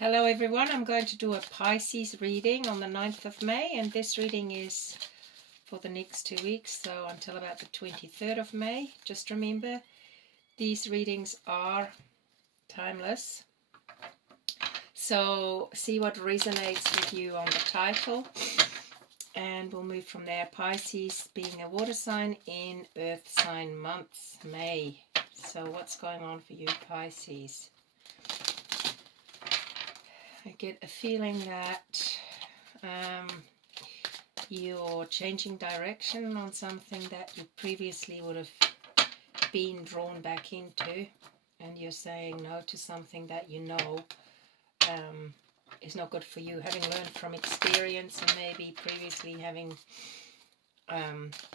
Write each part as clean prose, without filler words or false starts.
Hello everyone, I'm going to do a Pisces reading on the 9th of May, and this reading is for the next 2 weeks, so until about the 23rd of May. Just remember, these readings are timeless, so see what resonates with you on the title, and we'll move from there. Pisces being a water sign in Earth sign months, May. So what's going on for you, Pisces? I get a feeling that you're changing direction on something that you previously would have been drawn back into, and you're saying no to something that you know is not good for you, having learned from experience and maybe previously having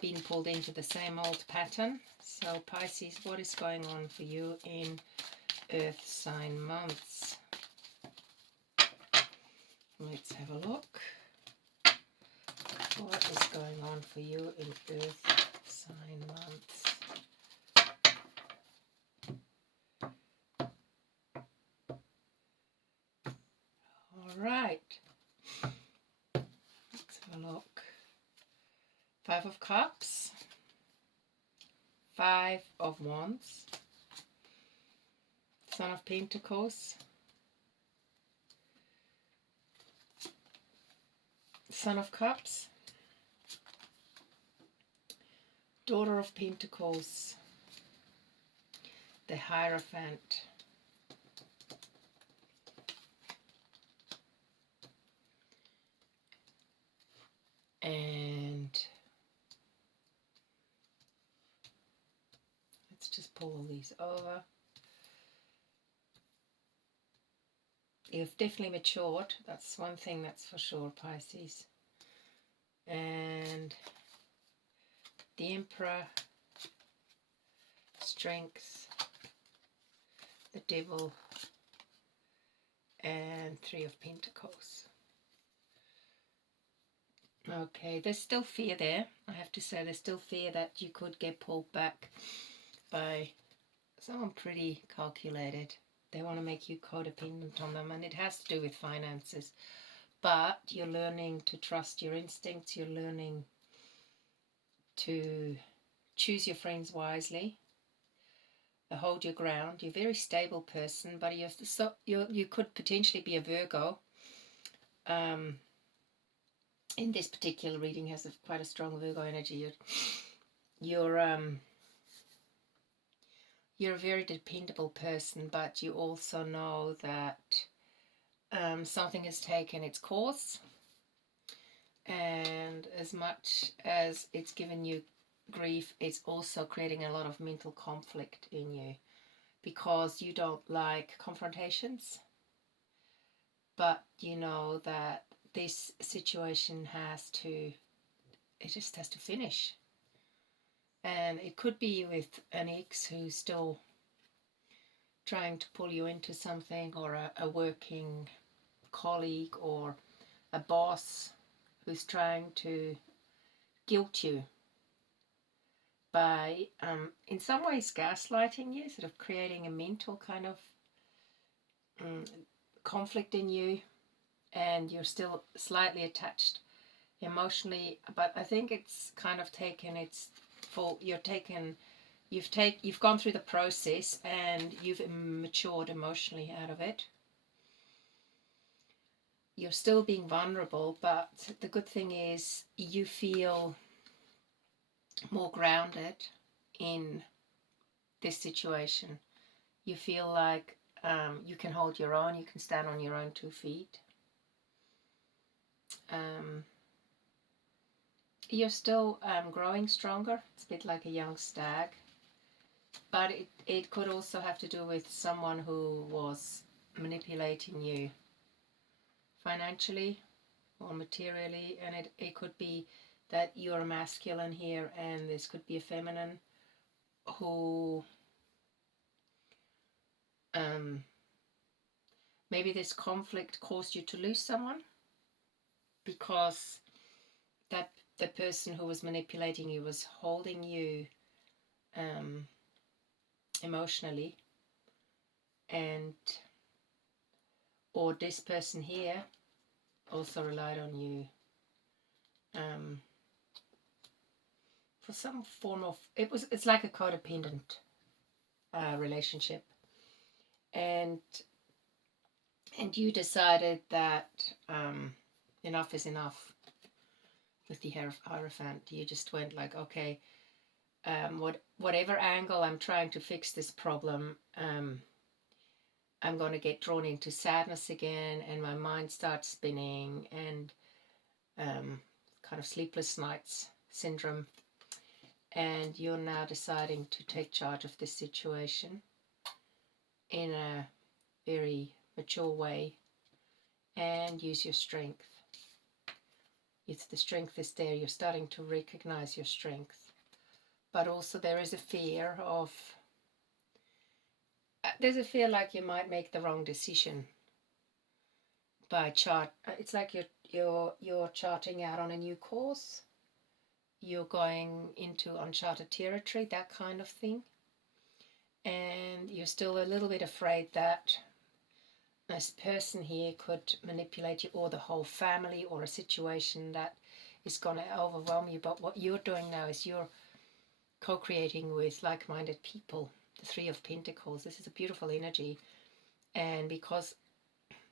been pulled into the same old pattern. So Pisces, what is going on for you in Earth sign months? Let's have a look. What is going on for you in Earth sign months? Alright. Let's have a look. 5 of Cups. 5 of Wands. Son of Pentacles. Son of Cups. Daughter of Pentacles. The Hierophant. And let's just pull all these over. You've definitely matured. That's one thing that's for sure, Pisces. And the Emperor, Strength, the Devil, and 3 of Pentacles. Okay, there's still fear there. I have to say there's still fear that you could get pulled back by someone pretty calculated. They want to make you codependent on them, and it has to do with finances. But you're learning to trust your instincts. You're learning to choose your friends wisely. Hold your ground. You're a very stable person, but you could potentially be a Virgo. In this particular reading has quite a strong Virgo energy. You're a very dependable person, but you also know that something has taken its course, and as much as it's given you grief, it's also creating a lot of mental conflict in you because you don't like confrontations, but you know that this situation just has to finish. And it could be with an ex who's still trying to pull you into something, or a working colleague or a boss who's trying to guilt you by, in some ways, gaslighting you, sort of creating a mental kind of conflict in you, and you're still slightly attached emotionally, but I think it's kind of taken its full. You've gone through the process and you've matured emotionally out of it. You're still being vulnerable, but the good thing is you feel more grounded in this situation. You feel like you can hold your own, you can stand on your own 2 feet. You're still growing stronger. It's a bit like a young stag, but it could also have to do with someone who was manipulating you financially or materially, and it could be that you're a masculine here and this could be a feminine who maybe this conflict caused you to lose someone because that the person who was manipulating you was holding you emotionally, and or this person here also relied on you for some form of, it's like a codependent relationship, and you decided that enough is enough with the Hierophant. You just went like, okay, whatever angle I'm trying to fix this problem, I'm going to get drawn into sadness again, and my mind starts spinning, and kind of sleepless nights syndrome. And you're now deciding to take charge of this situation in a very mature way and use your strength. If the strength is there, you're starting to recognize your strength. But also there is a fear of, there's a fear like you might make the wrong decision by it's like you're charting out on a new course. You're going into uncharted territory, that kind of thing. And you're still a little bit afraid that this person here could manipulate you, or the whole family, or a situation that is going to overwhelm you. But what you're doing now is you're co-creating with like-minded people. The Three of Pentacles. This is a beautiful energy. And because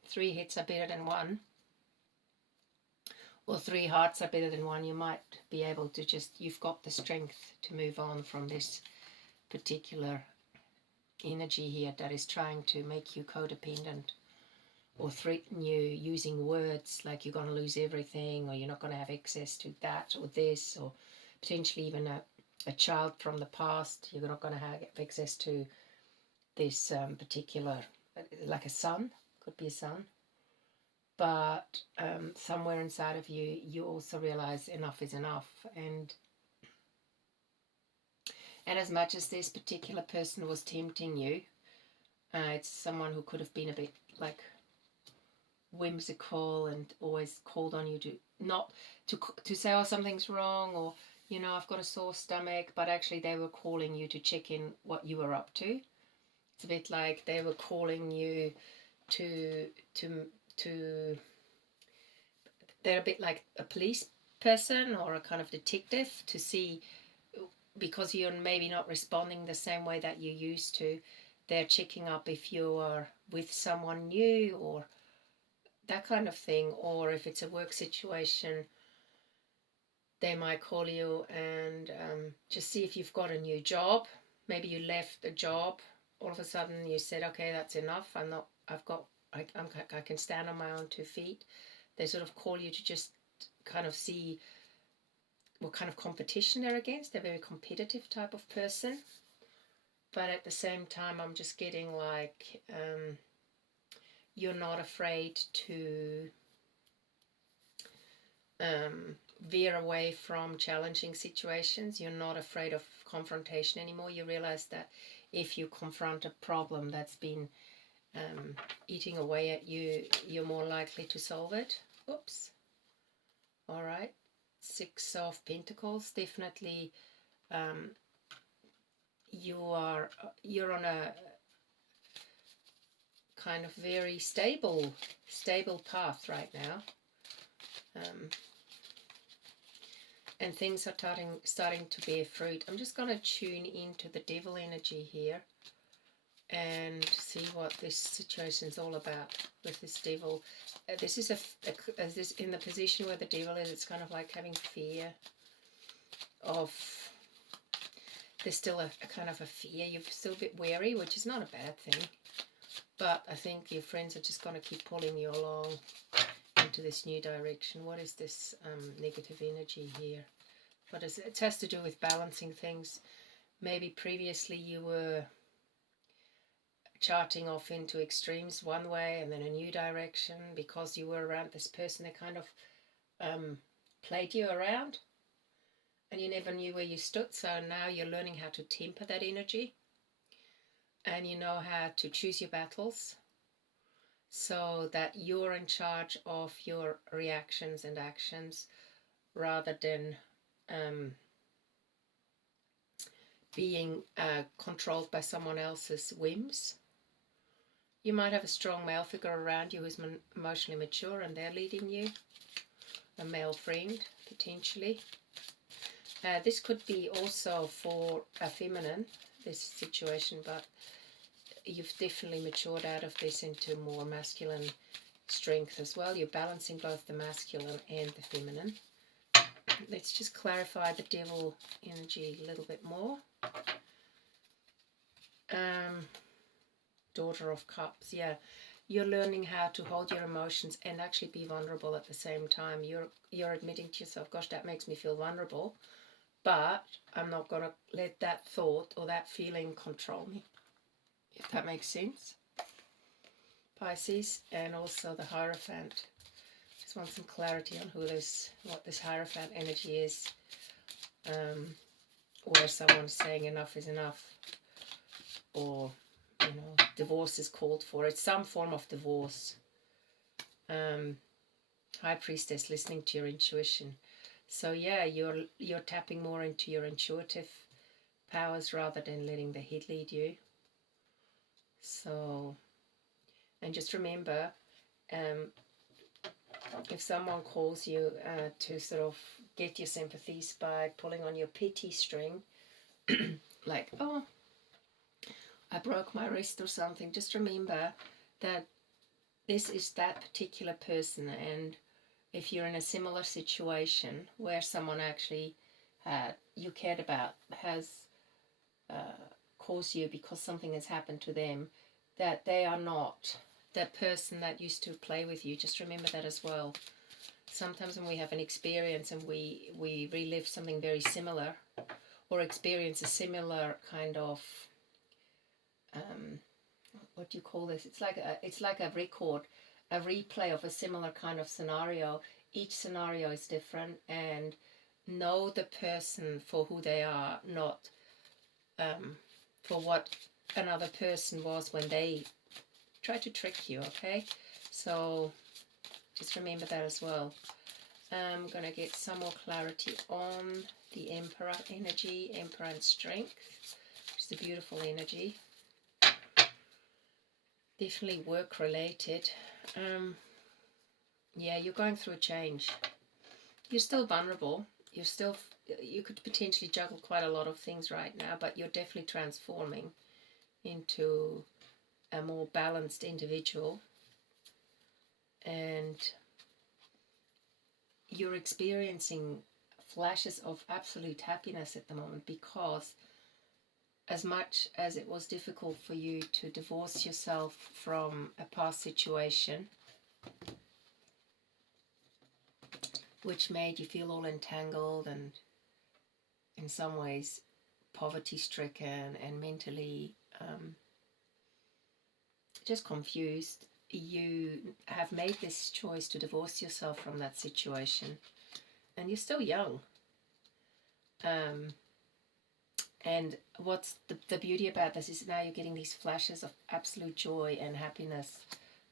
3 hits are better than 1, or 3 hearts are better than 1, you might be able to you've got the strength to move on from this particular energy here that is trying to make you codependent, or threaten you using words like you're going to lose everything, or you're not going to have access to that or this, or potentially even a child from the past. You're not going to have access to this particular, like a son, could be a son. But somewhere inside of you, you also realize enough is enough. And as much as this particular person was tempting you, it's someone who could have been a bit like whimsical and always called on you to not to say, oh, something's wrong, or I've got a sore stomach, but actually they were calling you to check in what you were up to. It's a bit like they were calling you to they're a bit like a police person or a kind of detective, to see, because you're maybe not responding the same way that you used to. They're checking up if you are with someone new, or that kind of thing. Or if it's a work situation, they might call you and just see if you've got a new job. Maybe you left a job, all of a sudden you said, okay, that's enough, I can stand on my own 2 feet. They sort of call you to just kind of see what kind of competition they're against. They're a very competitive type of person. But at the same time, I'm just getting like, you're not afraid to veer away from challenging situations. You're not afraid of confrontation anymore. You realize that if you confront a problem that's been eating away at you, you're more likely to solve it. Oops. All right. 6 of Pentacles. Definitely you're on a kind of very stable path right now. And things are starting to bear fruit. I'm just going to tune into the devil energy here and see what this situation is all about with this devil. This is this in the position where the devil is. It's kind of like having fear of. There's still a kind of a fear. You're still a bit wary, which is not a bad thing. But I think your friends are just going to keep pulling you along into this new direction. What is this negative energy here? What is it? It has to do with balancing things. Maybe previously you were charting off into extremes one way and then a new direction because you were around this person that kind of played you around and you never knew where you stood. So now you're learning how to temper that energy, and you know how to choose your battles so that you're in charge of your reactions and actions rather than being controlled by someone else's whims. You might have a strong male figure around you who's emotionally mature and they're leading you. A male friend, potentially. This could be also for a feminine, this situation, but you've definitely matured out of this into more masculine strength as well. You're balancing both the masculine and the feminine. Let's just clarify the devil energy a little bit more. Daughter of Cups, yeah. You're learning how to hold your emotions and actually be vulnerable at the same time. You're admitting to yourself, gosh, that makes me feel vulnerable, but I'm not going to let that thought or that feeling control me, if that makes sense. Pisces, and also the Hierophant. Just want some clarity on what this Hierophant energy is, where someone's saying enough is enough, or divorce is called for. It's some form of divorce. High Priestess, listening to your intuition. So yeah, you're tapping more into your intuitive powers rather than letting the head lead you. So, and just remember, if someone calls you to sort of get your sympathies by pulling on your pity string, like, oh, I broke my wrist or something, just remember that this is that particular person, and if you're in a similar situation where someone actually you cared about has caused you because something has happened to them, that they are not that person that used to play with you. Just remember that as well. Sometimes when we have an experience and we relive something very similar, or experience a similar kind of what do you call this? It's like a record, a replay of a similar kind of scenario. Each scenario is different, and know the person for who they are, not for what another person was when they tried to trick you, okay? So just remember that as well. I'm going to get some more clarity on the Emperor energy, Emperor and Strength, which is a beautiful energy. Definitely work related. Yeah, you're going through a change. You're still vulnerable. You could potentially juggle quite a lot of things right now, but you're definitely transforming into a more balanced individual, and you're experiencing flashes of absolute happiness at the moment, because as much as it was difficult for you to divorce yourself from a past situation which made you feel all entangled and in some ways poverty stricken and mentally just confused, you have made this choice to divorce yourself from that situation, and you're still young. And what's the beauty about this is now you're getting these flashes of absolute joy and happiness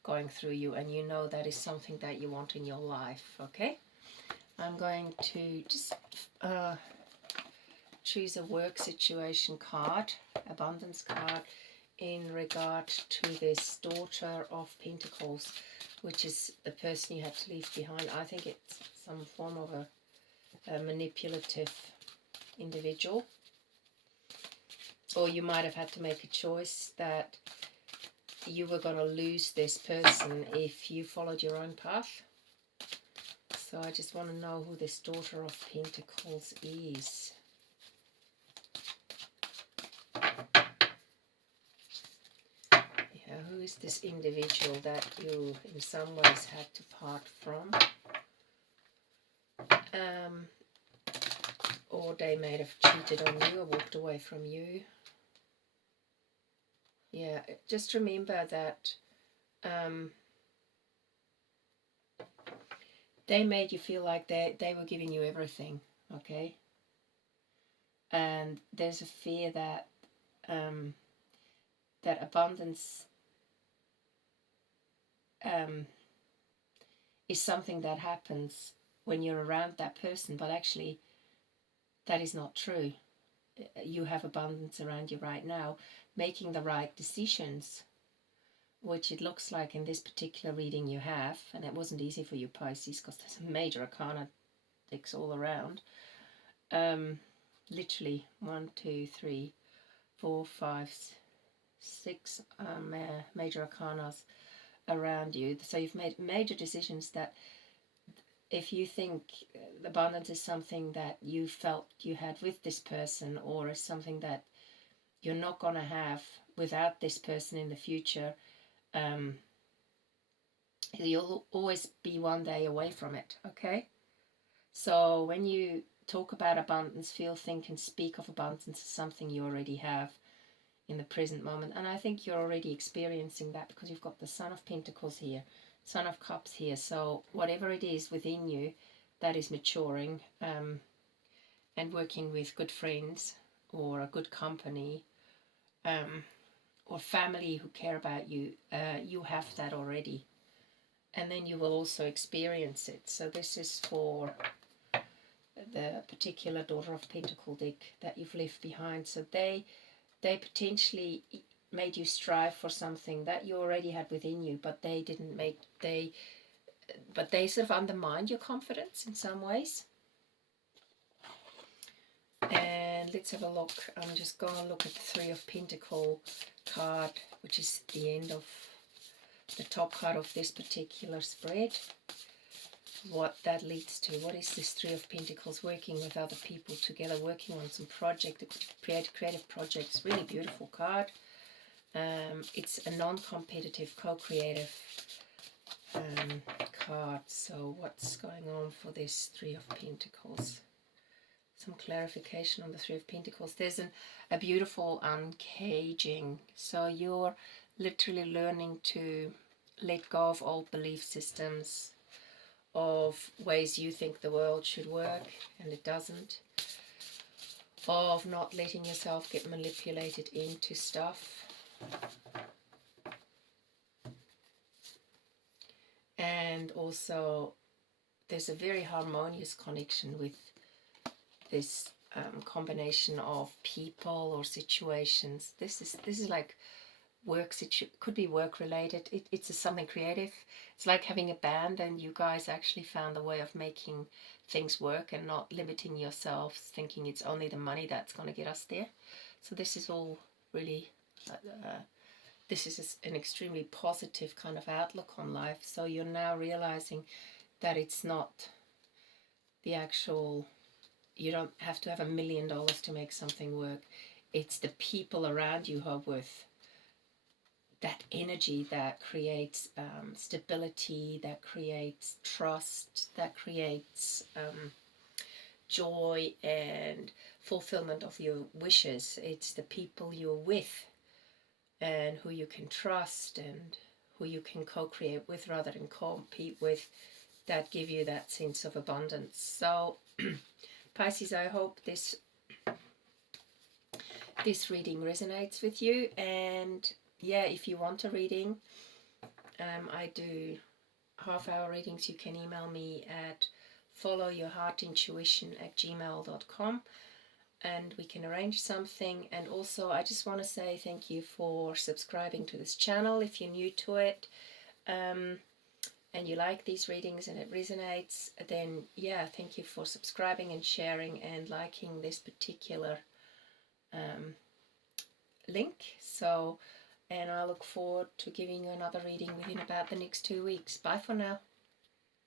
going through you, and you know that is something that you want in your life, okay? I'm going to just choose a work situation card, abundance card, in regard to this Daughter of Pentacles, which is the person you have to leave behind. I think it's some form of a manipulative individual. Or you might have had to make a choice that you were going to lose this person if you followed your own path. So I just want to know who this Daughter of Pentacles is. Yeah, who is this individual that you in some ways had to part from? Or they may have cheated on you or walked away from you. Yeah, just remember that they made you feel like they were giving you everything, okay? And there's a fear that that abundance is something that happens when you're around that person, but actually that is not true. You have abundance around you right now, making the right decisions which it looks like in this particular reading you have, and it wasn't easy for you Pisces because there's a major arcana decks all around. Literally 1, 2, 3, 4, 5, 6 major arcanas around you. So you've made major decisions that if you think abundance is something that you felt you had with this person, or is something that you're not going to have without this person in the future, you'll always be one day away from it, okay? So when you talk about abundance, feel, think, and speak of abundance as something you already have in the present moment. And I think you're already experiencing that because you've got the Son of Pentacles here, Son of Cups here. So whatever it is within you that is maturing, and working with good friends or a good company, or family who care about you, you have that already. And then you will also experience it. So this is for the particular Daughter of Pentacle deck that you've left behind. So they potentially made you strive for something that you already had within you, but they didn't make, but they sort of undermined your confidence in some ways. And let's have a look. I'm just going to look at the Three of Pentacle card, which is the end of the top card of this particular spread. What that leads to. What is this Three of Pentacles? Working with other people together, working on some project, creative projects. Really beautiful card. It's a non-competitive, co-creative card. So what's going on for this Three of Pentacles? Some clarification on the Three of Pentacles. There's a beautiful uncaging. So you're literally learning to let go of old belief systems, of ways you think the world should work and it doesn't, of not letting yourself get manipulated into stuff. And also there's a very harmonious connection with this combination of people or situations. This is like work, could be work related. It's something creative. It's like having a band and you guys actually found a way of making things work and not limiting yourselves, thinking it's only the money that's going to get us there. So this is all really, this is an extremely positive kind of outlook on life. So you're now realizing that it's not the actual, you don't have to have $1 million to make something work. It's the people around you who are worth that energy that creates stability, that creates trust, that creates joy and fulfillment of your wishes. It's the people you're with and who you can trust and who you can co-create with rather than compete with, that give you that sense of abundance. So Pisces, I hope this reading resonates with you. And yeah, if you want a reading, I do half-hour readings. You can email me at followyourheartintuition@gmail.com and we can arrange something. And also I just want to say thank you for subscribing to this channel if you're new to it, and you like these readings and it resonates, then yeah, thank you for subscribing and sharing and liking this particular link. So, and I look forward to giving you another reading within about the next 2 weeks. Bye for now.